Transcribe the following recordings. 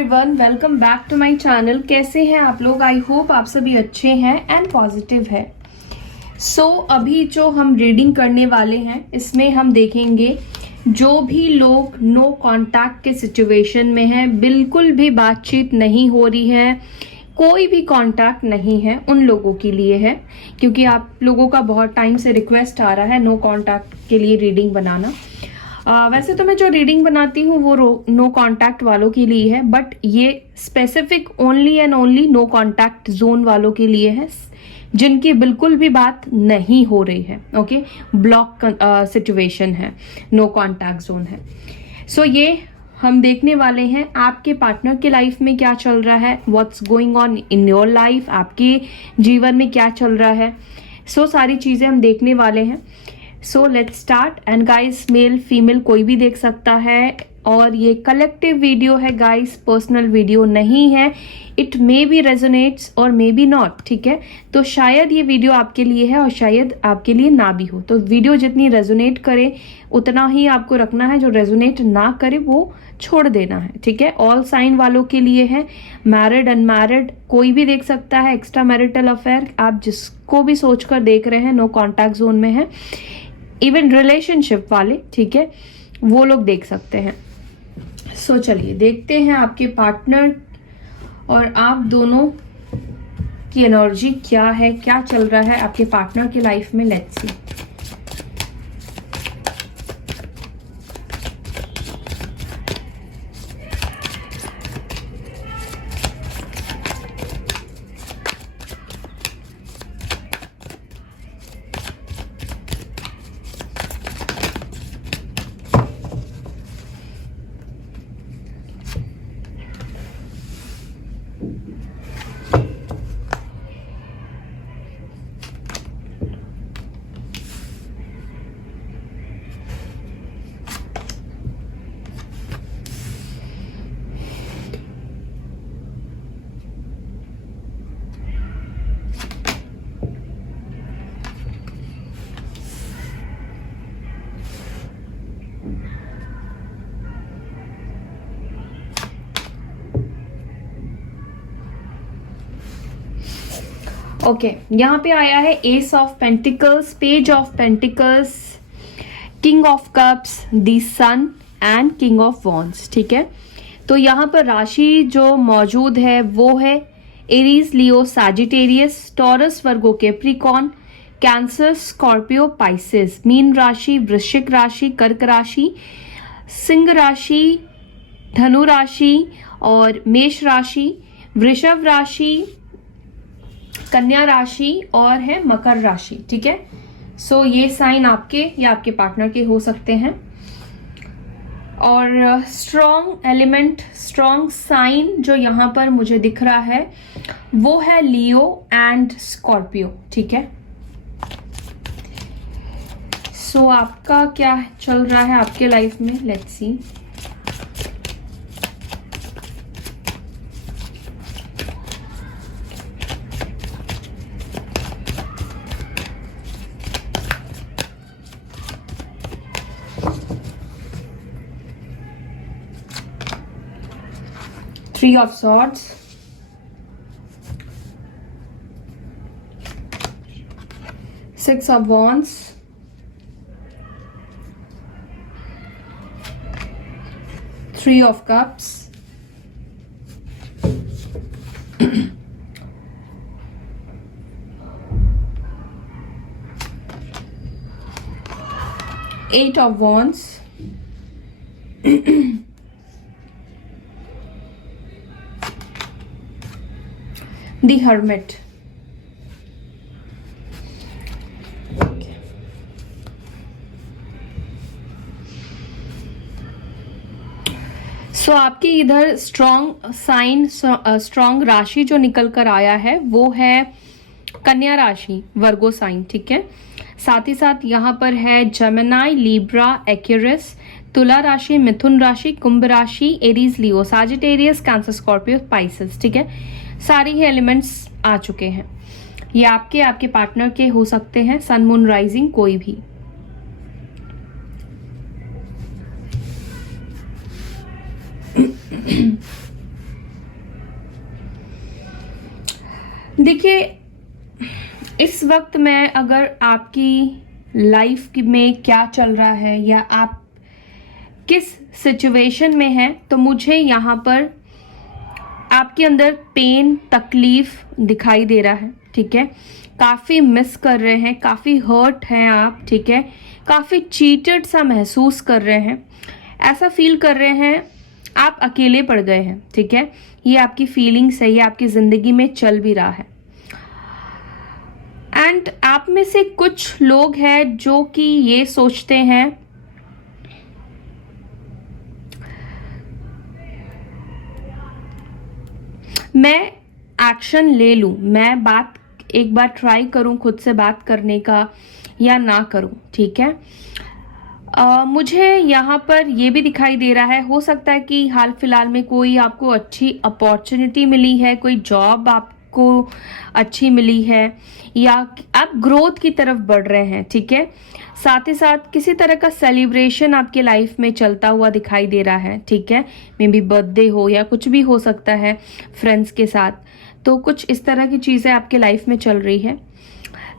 Everyone, welcome back to my channel. कैसे हैं आप लोग? आई होप आप सभी अच्छे हैं एंड पॉजिटिव है। अभी जो हम रीडिंग करने वाले हैं इसमें हम देखेंगे जो भी लोग नो कांटेक्ट के सिचुएशन में हैं, बिल्कुल भी बातचीत नहीं हो रही है, कोई भी कांटेक्ट नहीं है, उन लोगों के लिए है। क्योंकि आप लोगों का बहुत टाइम से रिक्वेस्ट आ रहा है नो कांटेक्ट के लिए रीडिंग बनाना। वैसे तो मैं जो रीडिंग बनाती हूँ वो नो कांटेक्ट वालों के लिए है, बट ये specific only and only no contact zone वालों के लिए है जिनकी बिल्कुल भी बात नहीं हो रही है। ओके, ब्लॉक सिचुएशन है, नो कांटेक्ट जोन है। ये हम देखने वाले हैं आपके पार्टनर के लाइफ में क्या चल रहा है, what's going on in your life, आपके जीवन में क्या चल रहा है। सारी चीजें हम देखने वाले हैं। Let's start. And guys, male female कोई भी देख सकता है और ये कलेक्टिव वीडियो है गाइस, पर्सनल वीडियो नहीं है। इट मे बी रेजोनेट्स और मे बी नॉट, ठीक है। तो शायद ये वीडियो आपके लिए है और शायद आपके लिए ना भी हो। तो वीडियो जितनी रेजोनेट करे उतना ही आपको रखना है, जो रेजोनेट ना करे वो छोड़ देना है, ठीक है। ऑल साइन वालों के लिए है, मैरिड अनमैरिड कोई भी देख सकता है, एक्स्ट्रा मैरिटल अफेयर आप जिसको भी सोचकर देख रहे हैं नो कॉन्टैक्ट जोन में है, इवन रिलेशनशिप वाले, ठीक है, वो लोग देख सकते हैं। चलिए देखते हैं आपके पार्टनर और आप दोनों की एनर्जी क्या है, क्या चल रहा है आपके पार्टनर की लाइफ में। Let's see. ओके, यहाँ पे आया है ace of pentacles, page of pentacles, king of cups, the sun and king of wands, ठीक है। तो यहाँ पर राशि जो मौजूद है वो है Aries, Leo, Sagittarius, Taurus, Virgo, Capricorn, Cancer, Scorpio, Pisces. मीन राशि, वृश्चिक राशि, कर्क राशि, सिंह राशि, धनु राशि और मेष राशि, वृषभ राशि, कन्या राशि और है मकर राशि, ठीक है। ये साइन आपके या आपके पार्टनर के हो सकते हैं। और स्ट्रॉन्ग एलिमेंट, स्ट्रॉन्ग साइन जो यहाँ पर मुझे दिख रहा है वो है लियो एंड स्कॉर्पियो, ठीक है। आपका क्या चल रहा है आपके लाइफ में, let's see. Three of Swords, Six of Wands, Three of Cups, Eight of Wands, The Hermit. आपकी इधर स्ट्रॉन्ग साइन, स्ट्रॉन्ग राशि जो निकल कर आया है वो है कन्या राशि, वर्गो साइन, ठीक है। साथ ही साथ यहाँ पर है जेमिनी, लिब्रा, एक्वेरियस, तुला राशि, मिथुन राशि, कुंभ राशि, Aries, Leo, Sagittarius, cancer, Scorpio, Pisces, ठीक है। सारी ही एलिमेंट्स आ चुके हैं। ये आपके पार्टनर के हो सकते हैं, सन, मून, राइजिंग कोई भी। देखिए, इस वक्त मैं अगर आपकी लाइफ में क्या चल रहा है या आप किस सिचुएशन में हैं, तो मुझे यहाँ पर आपके अंदर पेन, तकलीफ दिखाई दे रहा है, ठीक है। काफ़ी मिस कर रहे हैं, काफ़ी हर्ट हैं आप, ठीक है। काफ़ी चीटेड सा महसूस कर रहे हैं, ऐसा फील कर रहे हैं आप अकेले पड़ गए हैं, ठीक है। ये आपकी फीलिंग्स है, ये आपकी ज़िंदगी में चल भी रहा है। एंड आप में से कुछ लोग हैं जो कि ये सोचते हैं मैं एक्शन ले लूं, मैं एक बार ट्राई करूं खुद से बात करने का या ना करूं, ठीक है। मुझे यहाँ पर ये भी दिखाई दे रहा है, हो सकता है कि हाल फिलहाल में कोई आपको अच्छी अपॉर्चुनिटी मिली है, कोई जॉब आपको अच्छी मिली है, या आप ग्रोथ की तरफ बढ़ रहे हैं, ठीक है। साथ ही साथ किसी तरह का सेलिब्रेशन आपके लाइफ में चलता हुआ दिखाई दे रहा है, ठीक है। मे बी बर्थडे हो या कुछ भी हो सकता है फ्रेंड्स के साथ, तो कुछ इस तरह की चीज़ें आपके लाइफ में चल रही है।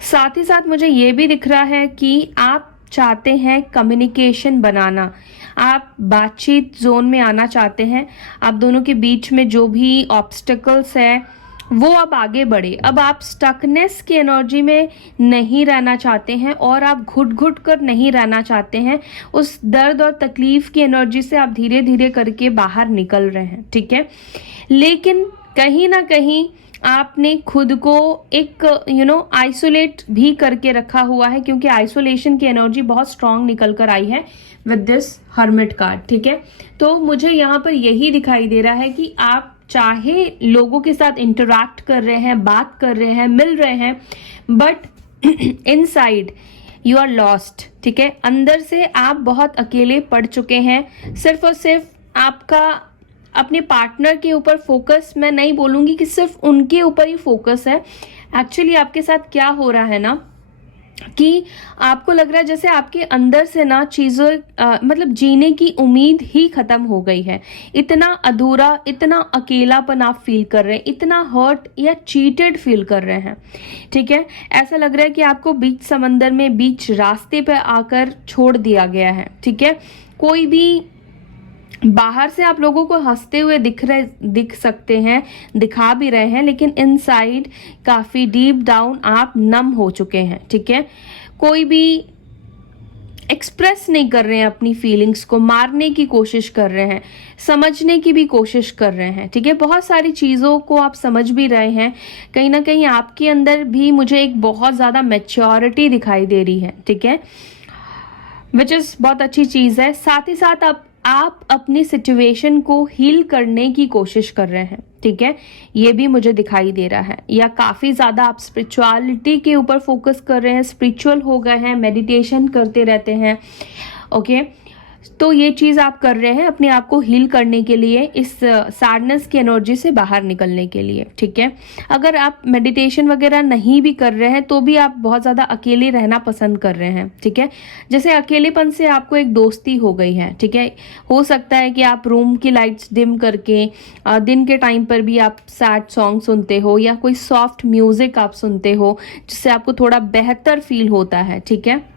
साथ ही साथ मुझे ये भी दिख रहा है कि आप चाहते हैं कम्युनिकेशन बनाना, आप बातचीत जोन में आना चाहते हैं। आप दोनों के बीच में जो भी ऑब्स्टेकल्स है वो अब आगे बढ़े। अब आप स्टकनेस की एनर्जी में नहीं रहना चाहते हैं और आप घुट घुट कर नहीं रहना चाहते हैं। उस दर्द और तकलीफ की एनर्जी से आप धीरे धीरे करके बाहर निकल रहे हैं, ठीक है। लेकिन कहीं ना कहीं आपने खुद को एक आइसोलेट भी करके रखा हुआ है, क्योंकि आइसोलेशन की एनर्जी बहुत स्ट्रांग निकल कर आई है विद दिस हर्मिट कार्ड, ठीक है। तो मुझे यहाँ पर यही दिखाई दे रहा है कि आप चाहे लोगों के साथ इंटरैक्ट कर रहे हैं, बात कर रहे हैं, मिल रहे हैं, but inside you are lost, ठीक है। अंदर से आप बहुत अकेले पड़ चुके हैं। सिर्फ और सिर्फ आपका अपने पार्टनर के ऊपर फोकस, मैं नहीं बोलूँगी कि सिर्फ उनके ऊपर ही फोकस है। एक्चुअली आपके साथ क्या हो रहा है ना, कि आपको लग रहा है जैसे आपके अंदर से ना चीज़ें मतलब जीने की उम्मीद ही ख़त्म हो गई है। इतना अधूरा, इतना अकेलापन आप फील कर रहे हैं, इतना हर्ट या चीटेड फील कर रहे हैं, ठीक है। ऐसा लग रहा है कि आपको बीच समंदर में, बीच रास्ते पे आकर छोड़ दिया गया है, ठीक है। कोई भी बाहर से आप लोगों को हंसते हुए दिख सकते हैं, दिखा भी रहे हैं, लेकिन इनसाइड काफ़ी डीप डाउन आप नम हो चुके हैं, ठीक है। कोई भी एक्सप्रेस नहीं कर रहे हैं अपनी फीलिंग्स को, मारने की कोशिश कर रहे हैं, समझने की भी कोशिश कर रहे हैं, ठीक है। बहुत सारी चीज़ों को आप समझ भी रहे हैं। कहीं ना कहीं आपके अंदर भी मुझे एक बहुत ज़्यादा मैच्योरिटी दिखाई दे रही है, ठीक है, विच इज़ बहुत अच्छी चीज़ है। साथ ही साथ आप अपनी सिचुएशन को हील करने की कोशिश कर रहे हैं, ठीक है, ये भी मुझे दिखाई दे रहा है। या काफ़ी ज़्यादा आप स्पिरिचुअलिटी के ऊपर फोकस कर रहे हैं, स्पिरिचुअल हो गए हैं, मेडिटेशन करते रहते हैं, ओके। तो ये चीज़ आप कर रहे हैं अपने आप को हील करने के लिए, इस सैडनेस की एनर्जी से बाहर निकलने के लिए, ठीक है। अगर आप मेडिटेशन वगैरह नहीं भी कर रहे हैं तो भी आप बहुत ज़्यादा अकेले रहना पसंद कर रहे हैं, ठीक है। जैसे अकेलेपन से आपको एक दोस्ती हो गई है, ठीक है। हो सकता है कि आप रूम की लाइट्स डिम करके दिन के टाइम पर भी आप सैड सॉन्ग सुनते हो या कोई सॉफ्ट म्यूज़िक आप सुनते हो, जिससे आपको थोड़ा बेहतर फील होता है, ठीक है।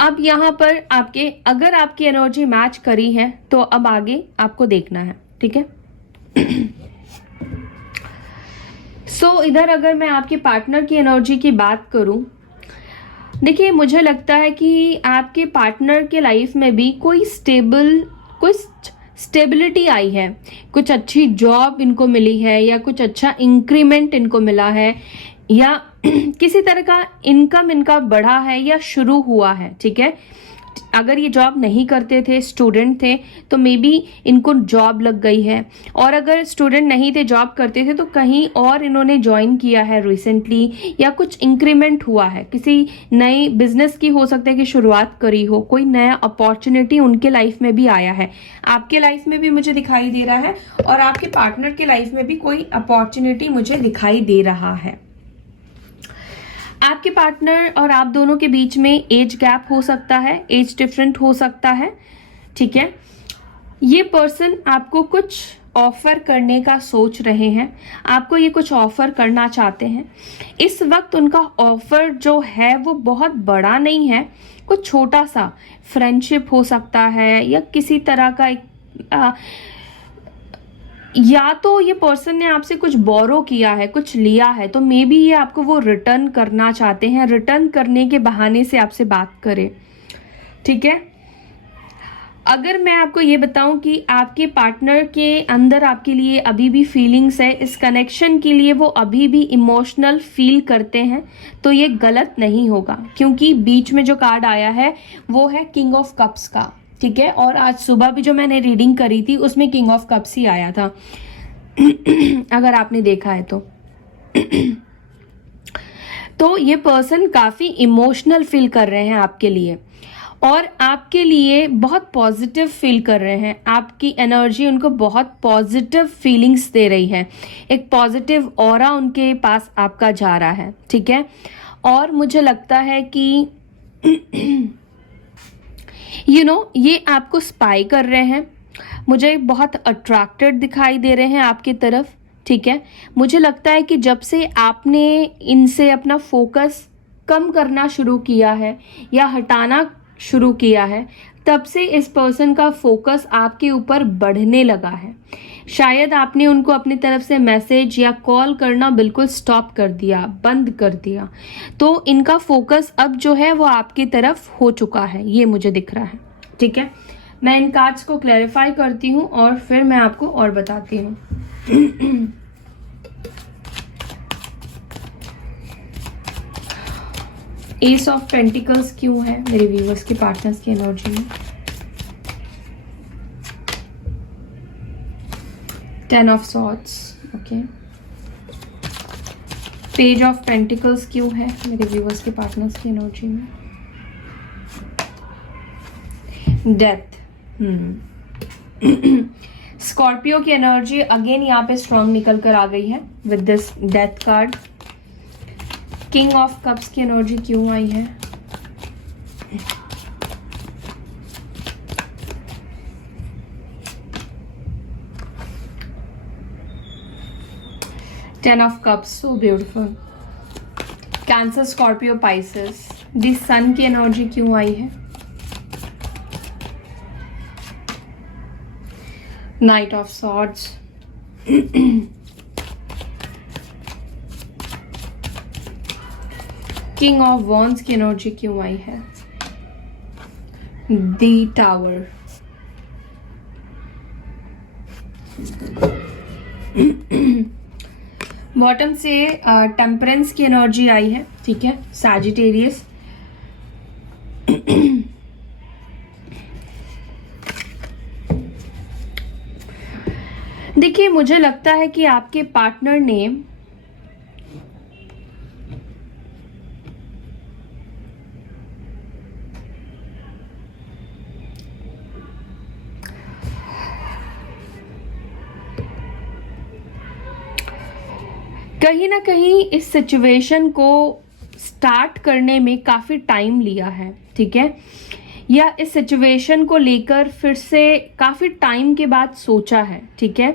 अब यहाँ पर अगर आपकी एनर्जी मैच करी है तो अब आगे आपको देखना है, ठीक है। इधर अगर मैं आपके पार्टनर की एनर्जी की बात करूं, देखिए मुझे लगता है कि आपके पार्टनर के लाइफ में भी कोई स्टेबिलिटी आई है, कुछ अच्छी जॉब इनको मिली है या कुछ अच्छा इंक्रीमेंट इनको मिला है, या किसी तरह का इनकम इनका बढ़ा है या शुरू हुआ है, ठीक है। अगर ये जॉब नहीं करते थे, स्टूडेंट थे, तो मे बी इनको जॉब लग गई है, और अगर स्टूडेंट नहीं थे, जॉब करते थे, तो कहीं और इन्होंने ज्वाइन किया है रिसेंटली, या कुछ इंक्रीमेंट हुआ है, किसी नए बिजनेस की हो सकता है कि शुरुआत करी हो, कोई नया अपॉर्चुनिटी उनके लाइफ में भी आया है। आपके लाइफ में भी मुझे दिखाई दे रहा है और आपके पार्टनर के लाइफ में भी कोई अपॉर्चुनिटी मुझे दिखाई दे रहा है। आपके पार्टनर और आप दोनों के बीच में एज गैप हो सकता है, एज डिफरेंट हो सकता है, ठीक है। ये पर्सन आपको कुछ ऑफर करने का सोच रहे हैं, आपको ये कुछ ऑफर करना चाहते हैं। इस वक्त उनका ऑफर जो है वो बहुत बड़ा नहीं है, कुछ छोटा सा फ्रेंडशिप हो सकता है या किसी तरह का एक या तो ये पर्सन ने आपसे कुछ बोरो किया है, कुछ लिया है, तो मे बी ये आपको वो रिटर्न करना चाहते हैं, रिटर्न करने के बहाने से आपसे बात करें। ठीक है, अगर मैं आपको ये बताऊं कि आपके पार्टनर के अंदर आपके लिए अभी भी फीलिंग्स है, इस कनेक्शन के लिए वो अभी भी इमोशनल फील करते हैं, तो ये गलत नहीं होगा, क्योंकि बीच में जो कार्ड आया है वो है किंग ऑफ कप्स का। ठीक है, और आज सुबह भी जो मैंने रीडिंग करी थी उसमें किंग ऑफ कप्स ही आया था अगर आपने देखा है तो ये पर्सन काफी इमोशनल फील कर रहे हैं आपके लिए, और आपके लिए बहुत पॉजिटिव फील कर रहे हैं। आपकी एनर्जी उनको बहुत पॉजिटिव फीलिंग्स दे रही है, एक पॉजिटिव ऑरा उनके पास आपका जा रहा है। ठीक है, और मुझे लगता है कि ये आपको स्पाई कर रहे हैं, मुझे बहुत अट्रैक्टेड दिखाई दे रहे हैं आपकी तरफ। ठीक है, मुझे लगता है कि जब से आपने इनसे अपना फोकस कम करना शुरू किया है या हटाना शुरू किया है, तब से इस पर्सन का फोकस आपके ऊपर बढ़ने लगा है। शायद आपने उनको अपनी तरफ से मैसेज या कॉल करना बिल्कुल स्टॉप कर दिया, बंद कर दिया, तो इनका फोकस अब जो है वो आपकी तरफ हो चुका है, ये मुझे दिख रहा है। ठीक है, मैं इन कार्ड्स को क्लैरिफाई करती हूँ और फिर मैं आपको और बताती हूँ। एस ऑफ पेंटिकल्स क्यों है मेरे व्यूअर्स के पार्टनर्स की एनर्जी में? 10 of swords, okay. Page of pentacles क्यों है मेरे व्यूअर्स के पार्टनर्स की एनर्जी में? डेथ। स्कॉर्पियो की एनर्जी अगेन यहाँ पे स्ट्रॉन्ग निकल कर आ गई है with this death card. King of cups की एनर्जी क्यों आई है? Ten of cups, so beautiful. Cancer, Scorpio, Pisces. The sun की एनर्जी क्यों आई है? Knight of swords. King of wands की एनर्जी क्यों आई है? दी टावर। बॉटम से टेम्परेंस की एनर्जी आई है। ठीक है, सैजिटेरियस। देखिए, मुझे लगता है कि आपके पार्टनर ने कहीं ना कहीं इस सिचुएशन को स्टार्ट करने में काफ़ी टाइम लिया है। ठीक है, या इस सिचुएशन को लेकर फिर से काफ़ी टाइम के बाद सोचा है। ठीक है,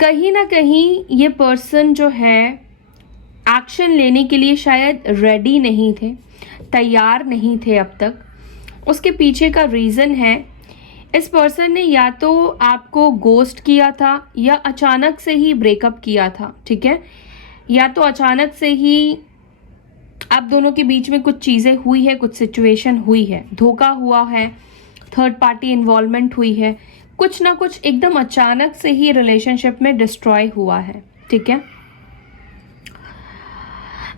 कहीं ना कहीं ये पर्सन जो है एक्शन लेने के लिए शायद रेडी नहीं थे, तैयार नहीं थे अब तक। उसके पीछे का रीज़न है, इस पर्सन ने या तो आपको गोस्ट किया था या अचानक से ही ब्रेकअप किया था। ठीक है, या तो अचानक से ही आप दोनों के बीच में कुछ चीज़ें हुई है, कुछ सिचुएशन हुई है, धोखा हुआ है, थर्ड पार्टी इन्वॉल्वमेंट हुई है, कुछ ना कुछ एकदम अचानक से ही रिलेशनशिप में डिस्ट्रॉय हुआ है। ठीक है,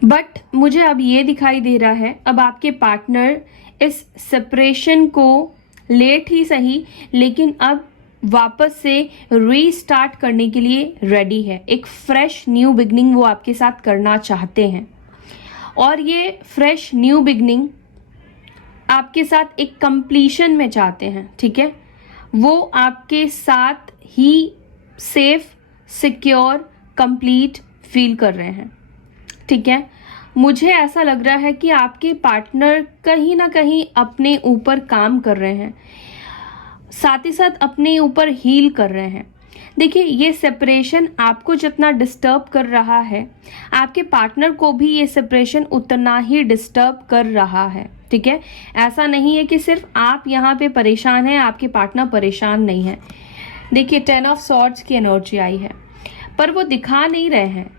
बट मुझे अब ये दिखाई दे रहा है, अब आपके पार्टनर इस सेपरेशन को लेट ही सही लेकिन अब वापस से रीस्टार्ट करने के लिए रेडी है। एक फ्रेश न्यू बिगनिंग वो आपके साथ करना चाहते हैं, और ये फ्रेश न्यू बिगनिंग आपके साथ एक कंप्लीशन में चाहते हैं। ठीक है, वो आपके साथ ही सेफ, सिक्योर, कंप्लीट फील कर रहे हैं। ठीक है, मुझे ऐसा लग रहा है कि आपके पार्टनर कहीं ना कहीं अपने ऊपर काम कर रहे हैं, साथ ही साथ अपने ऊपर हील कर रहे हैं। देखिए, ये सेपरेशन आपको जितना डिस्टर्ब कर रहा है, आपके पार्टनर को भी ये सेपरेशन उतना ही डिस्टर्ब कर रहा है। ठीक है, ऐसा नहीं है कि सिर्फ आप यहाँ पे परेशान हैं, आपके पार्टनर परेशान नहीं है। देखिए, 10 ऑफ सॉर्ड्स की एनर्जी आई है, पर वो दिखा नहीं रहे हैं।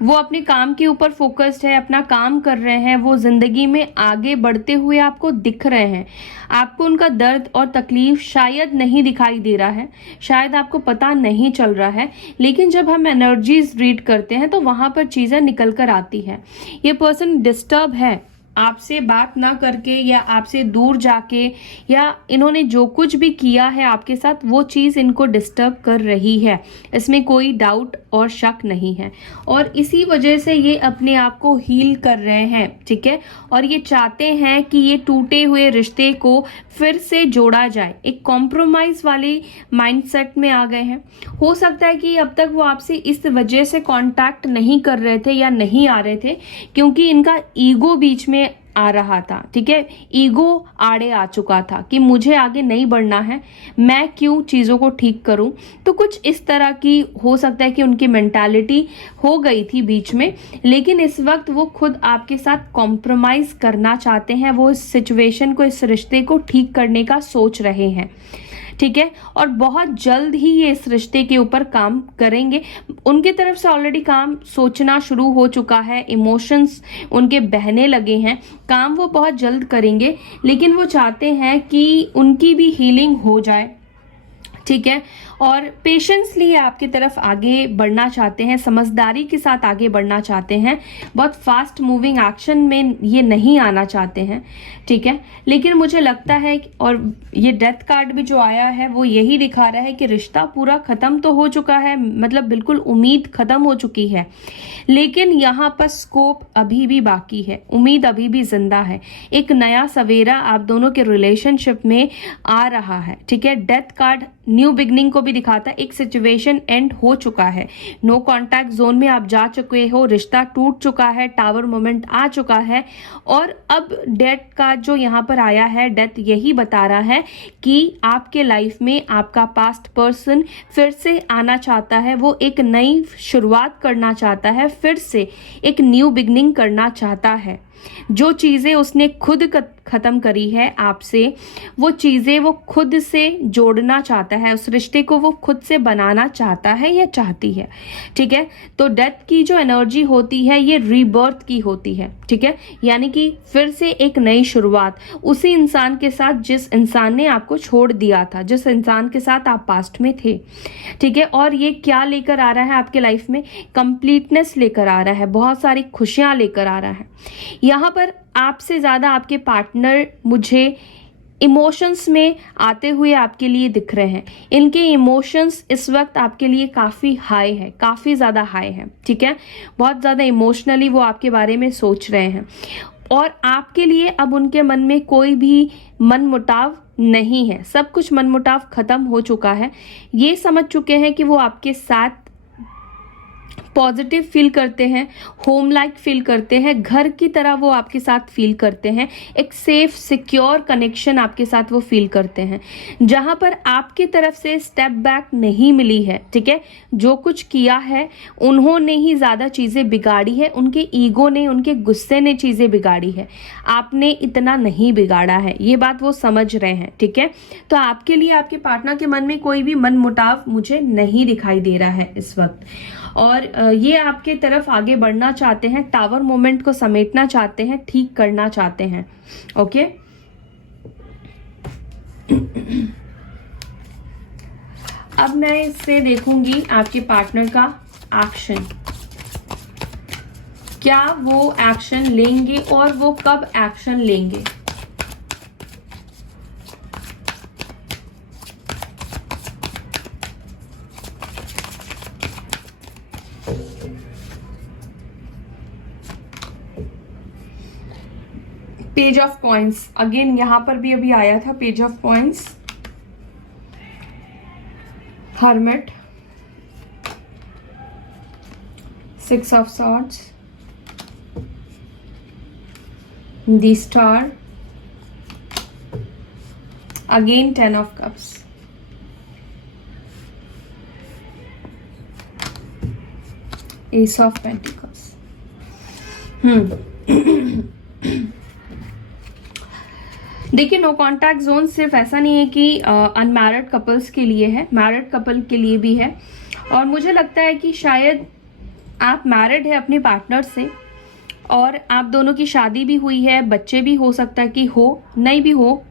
वो अपने काम के ऊपर फोकस्ड है, अपना काम कर रहे हैं, वो जिंदगी में आगे बढ़ते हुए आपको दिख रहे हैं। आपको उनका दर्द और तकलीफ शायद नहीं दिखाई दे रहा है, शायद आपको पता नहीं चल रहा है, लेकिन जब हम एनर्जीज रीड करते हैं तो वहां पर चीजें निकल कर आती है। ये पर्सन डिस्टर्ब है, आपसे बात ना करके या आपसे दूर जाके, या इन्होंने जो कुछ भी किया है आपके साथ, वो चीज़ इनको डिस्टर्ब कर रही है, इसमें कोई डाउट और शक नहीं है। और इसी वजह से ये अपने आप को हील कर रहे हैं। ठीक है, और ये चाहते हैं कि ये टूटे हुए रिश्ते को फिर से जोड़ा जाए। एक कॉम्प्रोमाइज वाले माइंडसेट में आ गए हैं। हो सकता है कि अब तक वो आपसे इस वजह से कांटेक्ट नहीं कर रहे थे या नहीं आ रहे थे क्योंकि इनका ईगो बीच में आ रहा था। ठीक है, ईगो आड़े आ चुका था कि मुझे आगे नहीं बढ़ना है, मैं क्यों चीज़ों को ठीक करूं। तो कुछ इस तरह की हो सकता है कि उनकी मेंटालिटी हो गई थी बीच में, लेकिन इस वक्त वो खुद आपके साथ कॉम्प्रोमाइज करना चाहते हैं। वो इस सिचुएशन को, इस रिश्ते को ठीक करने का सोच रहे हैं। ठीक है, और बहुत जल्द ही ये इस रिश्ते के ऊपर काम करेंगे। उनकी तरफ से ऑलरेडी काम सोचना शुरू हो चुका है, इमोशंस उनके बहने लगे हैं, काम वो बहुत जल्द करेंगे, लेकिन वो चाहते हैं कि उनकी भी हीलिंग हो जाए। ठीक है, और पेशेंसली आपकी तरफ आगे बढ़ना चाहते हैं, समझदारी के साथ आगे बढ़ना चाहते हैं, बहुत फास्ट मूविंग एक्शन में ये नहीं आना चाहते हैं। ठीक है, लेकिन मुझे लगता है, और ये डेथ कार्ड भी जो आया है वो यही दिखा रहा है कि रिश्ता पूरा खत्म तो हो चुका है, मतलब बिल्कुल उम्मीद खत्म हो चुकी है, लेकिन यहाँ पर स्कोप अभी भी बाकी है, उम्मीद अभी भी जिंदा है। एक नया सवेरा आप दोनों के रिलेशनशिप में आ रहा है। ठीक है, डेथ कार्ड न्यू बिगनिंग को भी दिखाता है। एक सिचुएशन एंड हो चुका है, नो कांटेक्ट जोन में आप जा चुके हो, रिश्ता टूट चुका है, टावर मोमेंट आ चुका है, और अब डेथ का जो यहाँ पर आया है, डेथ यही बता रहा है कि आपके लाइफ में आपका पास्ट पर्सन फिर से आना चाहता है। वो एक नई शुरुआत करना चाहता है, फिर से एक न्यू बिगनिंग करना चाहता है। जो चीजें उसने खुद खत्म करी है आपसे, वो चीजें वो खुद से जोड़ना चाहता है, उस रिश्ते को वो खुद से बनाना चाहता है या चाहती है। ठीक है, तो डेथ की जो एनर्जी होती है ये रीबर्थ की होती है। ठीक है, यानी कि फिर से एक नई शुरुआत उसी इंसान के साथ जिस इंसान ने आपको छोड़ दिया था, जिस इंसान के साथ आप पास्ट में थे। ठीक है, और ये क्या लेकर आ रहा है आपके लाइफ में? कंप्लीटनेस लेकर आ रहा है, बहुत सारी खुशियां लेकर आ रहा है। यहाँ पर आपसे ज़्यादा आपके पार्टनर मुझे इमोशंस में आते हुए आपके लिए दिख रहे हैं। इनके इमोशंस इस वक्त आपके लिए काफ़ी हाई है, काफ़ी ज़्यादा हाई है। ठीक है, बहुत ज़्यादा इमोशनली वो आपके बारे में सोच रहे हैं, और आपके लिए अब उनके मन में कोई भी मनमुटाव नहीं है, सब कुछ मनमुटाव खत्म हो चुका है। ये समझ चुके हैं कि वो आपके साथ पॉजिटिव फील करते हैं, होम लाइक फील करते हैं, घर की तरह वो आपके साथ फील करते हैं, एक सेफ सिक्योर कनेक्शन आपके साथ वो फील करते हैं, जहां पर आपकी तरफ से स्टेप बैक नहीं मिली है। ठीक है, जो कुछ किया है उन्होंने ही ज़्यादा चीज़ें बिगाड़ी है, उनके ईगो ने, उनके गुस्से ने चीज़ें बिगाड़ी है, आपने इतना नहीं बिगाड़ा है, ये बात वो समझ रहे हैं। ठीक है, तो आपके लिए आपके पार्टनर के मन में कोई भी मनमुटाव मुझे नहीं दिखाई दे रहा है इस वक्त, और ये आपके तरफ आगे बढ़ना चाहते हैं, टावर मोमेंट को समेटना चाहते हैं, ठीक करना चाहते हैं। ओके, अब मैं इससे देखूंगी आपके पार्टनर का एक्शन, क्या वो एक्शन लेंगे और वो कब एक्शन लेंगे। पेज ऑफ कॉइन्स, अगेन यहां पर भी अभी आया था page of coins, hermit, 6 of swords, the star, again 10 of cups. S of pentacles. देखिए, नो कॉन्टैक्ट जोन सिर्फ ऐसा नहीं है कि अनमैरिड कपल्स के लिए है, मैरिड कपल के लिए भी है। और मुझे लगता है कि शायद आप मैरिड है अपने पार्टनर से और आप दोनों की शादी भी हुई है, बच्चे भी हो सकता है कि हो, नहीं भी हो,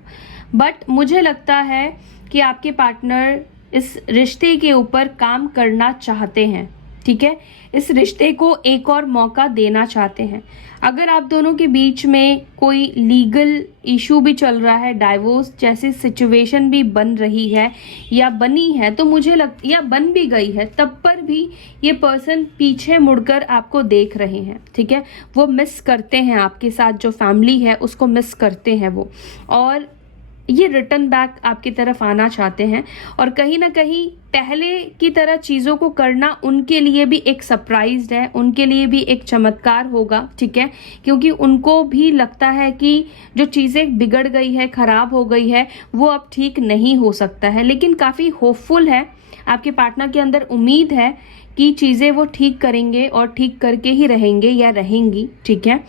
बट मुझे लगता है कि आपके पार्टनर इस रिश्ते के ऊपर काम करना चाहते हैं, ठीक है। इस रिश्ते को एक और मौका देना चाहते हैं। अगर आप दोनों के बीच में कोई लीगल इशू भी चल रहा है, डाइवोर्स जैसी सिचुएशन भी बन रही है या बनी है, तो मुझे या बन भी गई है, तब पर भी ये पर्सन पीछे मुड़कर आपको देख रहे हैं, ठीक है। वो मिस करते हैं आपके साथ, जो फैमिली है उसको मिस करते हैं वो, और ये रिटर्न बैक आपकी तरफ आना चाहते हैं। और कहीं ना कहीं पहले की तरह चीज़ों को करना उनके लिए भी एक सरप्राइज है, उनके लिए भी एक चमत्कार होगा, ठीक है। क्योंकि उनको भी लगता है कि जो चीज़ें बिगड़ गई है, ख़राब हो गई है, वो अब ठीक नहीं हो सकता है। लेकिन काफ़ी होपफुल है, आपके पार्टनर के अंदर उम्मीद है कि चीज़ें वो ठीक करेंगे और ठीक करके ही रहेंगे या रहेंगी, ठीक है।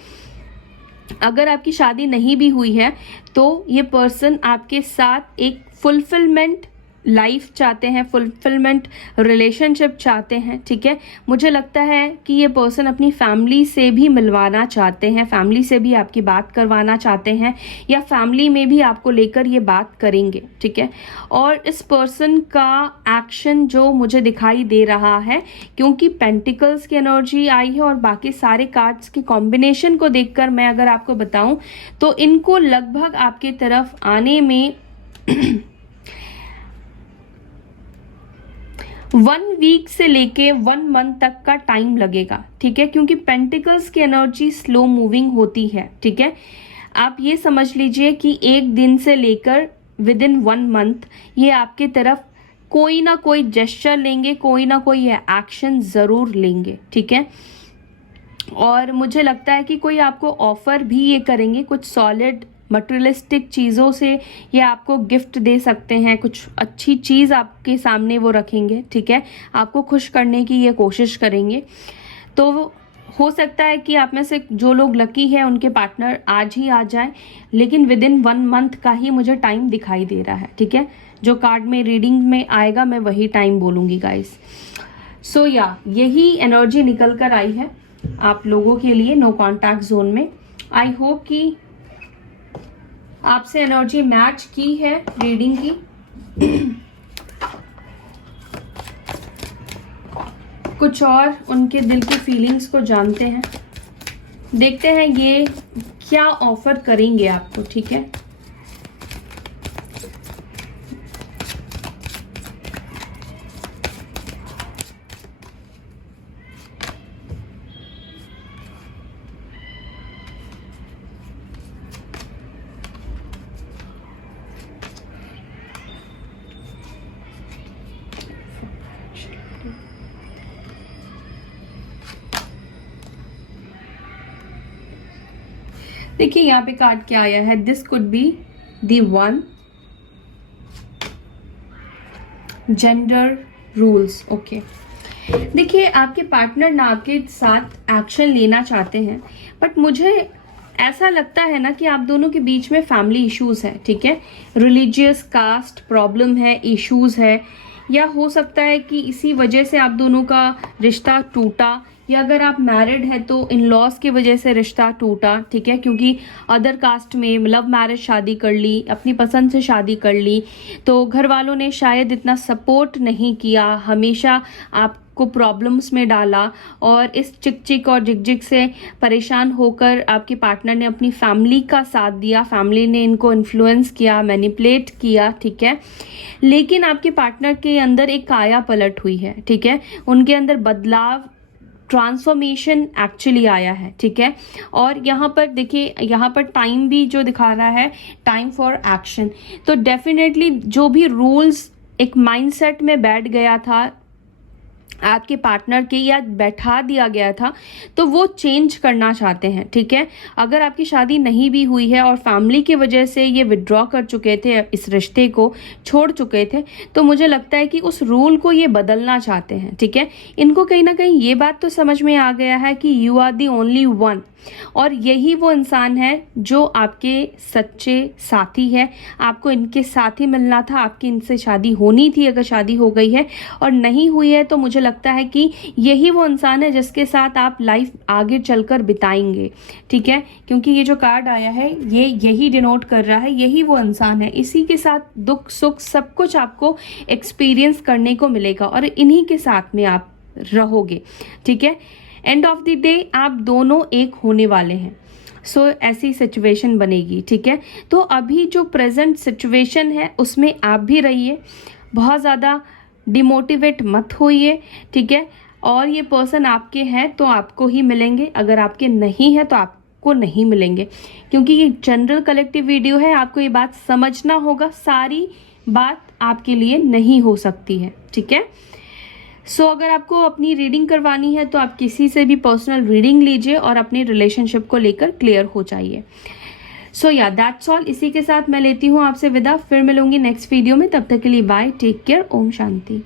अगर आपकी शादी नहीं भी हुई है तो ये पर्सन आपके साथ एक फुलफिलमेंट लाइफ चाहते हैं, फुलफिलमेंट रिलेशनशिप चाहते हैं, ठीक है। मुझे लगता है कि ये पर्सन अपनी फैमिली से भी मिलवाना चाहते हैं, फैमिली से भी आपकी बात करवाना चाहते हैं, या फैमिली में भी आपको लेकर ये बात करेंगे, ठीक है। और इस पर्सन का एक्शन जो मुझे दिखाई दे रहा है, क्योंकि पेंटिकल्स की एनर्जी आई है और बाकी सारे कार्ड्स की कॉम्बिनेशन को देखकर मैं अगर आपको बताऊं तो इनको लगभग आपकी तरफ आने में 1 वीक से लेके 1 मंथ तक का टाइम लगेगा, ठीक है। क्योंकि पेंटिकल्स की एनर्जी स्लो मूविंग होती है, ठीक है। आप ये समझ लीजिए कि 1 दिन से लेकर विदिन 1 मंथ ये आपके तरफ कोई ना कोई जेस्चर लेंगे, कोई ना कोई एक्शन ज़रूर लेंगे, ठीक है। और मुझे लगता है कि कोई आपको ऑफर भी ये करेंगे, कुछ सॉलिड मटेरियलिस्टिक चीज़ों से ये आपको गिफ्ट दे सकते हैं, कुछ अच्छी चीज़ आपके सामने वो रखेंगे, ठीक है। आपको खुश करने की ये कोशिश करेंगे। तो हो सकता है कि आप में से जो लोग लकी है उनके पार्टनर आज ही आ जाए, लेकिन विदिन 1 मंथ का ही मुझे टाइम दिखाई दे रहा है, ठीक है। जो कार्ड में रीडिंग में आएगा मैं वही टाइम बोलूँगी गाइस। सो या यही एनर्जी निकल कर आई है आप लोगों के लिए नो कॉन्टैक्ट जोन में। आई होप कि आपसे एनर्जी मैच की है रीडिंग की। कुछ और उनके दिल की फीलिंग्स को जानते हैं, देखते हैं ये क्या ऑफर करेंगे आपको, ठीक है। देखिए यहाँ पे कार्ड क्या आया है, this could be the one, gender rules, okay. देखिए आपके पार्टनर ना आपके साथ एक्शन लेना चाहते हैं, बट मुझे ऐसा लगता है ना कि आप दोनों के बीच में फैमिली इश्यूज है, ठीक है। रिलीजियस कास्ट प्रॉब्लम है, इश्यूज है, या हो सकता है कि इसी वजह से आप दोनों का रिश्ता टूटा, या अगर आप मैरिड है तो इन लॉस की वजह से रिश्ता टूटा, ठीक है। क्योंकि अदर कास्ट में लव मैरिज शादी कर ली, अपनी पसंद से शादी कर ली, तो घर वालों ने शायद इतना सपोर्ट नहीं किया, हमेशा आपको प्रॉब्लम्स में डाला, और इस चिक चिक और जिक जिक से परेशान होकर आपके पार्टनर ने अपनी फैमिली का साथ दिया, फैमिली ने इनको इन्फ्लुएंस किया, मैनिपुलेट किया, ठीक है। लेकिन आपके पार्टनर के अंदर एक काया पलट हुई है, ठीक है। उनके अंदर बदलाव, ट्रांसफॉर्मेशन एक्चुअली आया है, ठीक है। और यहाँ पर देखिए, यहाँ पर टाइम भी जो दिखा रहा है, टाइम फॉर एक्शन। तो डेफिनेटली जो भी रूल्स एक माइंडसेट में बैठ गया था आपके पार्टनर के या बैठा दिया गया था, तो वो चेंज करना चाहते हैं, ठीक है। अगर आपकी शादी नहीं भी हुई है और फैमिली की वजह से ये विड्रॉ कर चुके थे, इस रिश्ते को छोड़ चुके थे, तो मुझे लगता है कि उस रूल को ये बदलना चाहते हैं, ठीक है। इनको कहीं ना कहीं ये बात तो समझ में आ गया है कि you are the only one, और यही वो इंसान है जो आपके सच्चे साथी है। आपको इनके साथ ही मिलना था, आपकी इनसे शादी होनी थी अगर शादी हो गई है, और नहीं हुई है तो मुझे लगता है कि यही वो इंसान है जिसके साथ आप लाइफ आगे चलकर बिताएंगे, ठीक है। क्योंकि ये जो कार्ड आया है ये यही डिनोट कर रहा है, यही वो इंसान है, इसी के साथ दुख सुख सब कुछ आपको एक्सपीरियंस करने को मिलेगा और इन्हीं के साथ में आप रहोगे, ठीक है। एंड ऑफ द डे आप दोनों एक होने वाले हैं। सो ऐसी सिचुएशन बनेगी, ठीक है। तो अभी जो प्रेजेंट सिचुएशन है उसमें आप भी रहिए, बहुत ज़्यादा डिमोटिवेट मत होइए, ठीक है। और ये पर्सन आपके हैं तो आपको ही मिलेंगे, अगर आपके नहीं है तो आपको नहीं मिलेंगे, क्योंकि ये जनरल कलेक्टिव वीडियो है। आपको ये बात समझना होगा, सारी बात आपके लिए नहीं हो सकती है, ठीक है। सो अगर आपको अपनी रीडिंग करवानी है तो आप किसी से भी पर्सनल रीडिंग लीजिए और अपने रिलेशनशिप को लेकर क्लियर हो जाइए। सो या दैट्स ऑल। इसी के साथ मैं लेती हूँ आपसे विदा, फिर मिलूंगी नेक्स्ट वीडियो में। तब तक के लिए bye, take care, Om Shanti.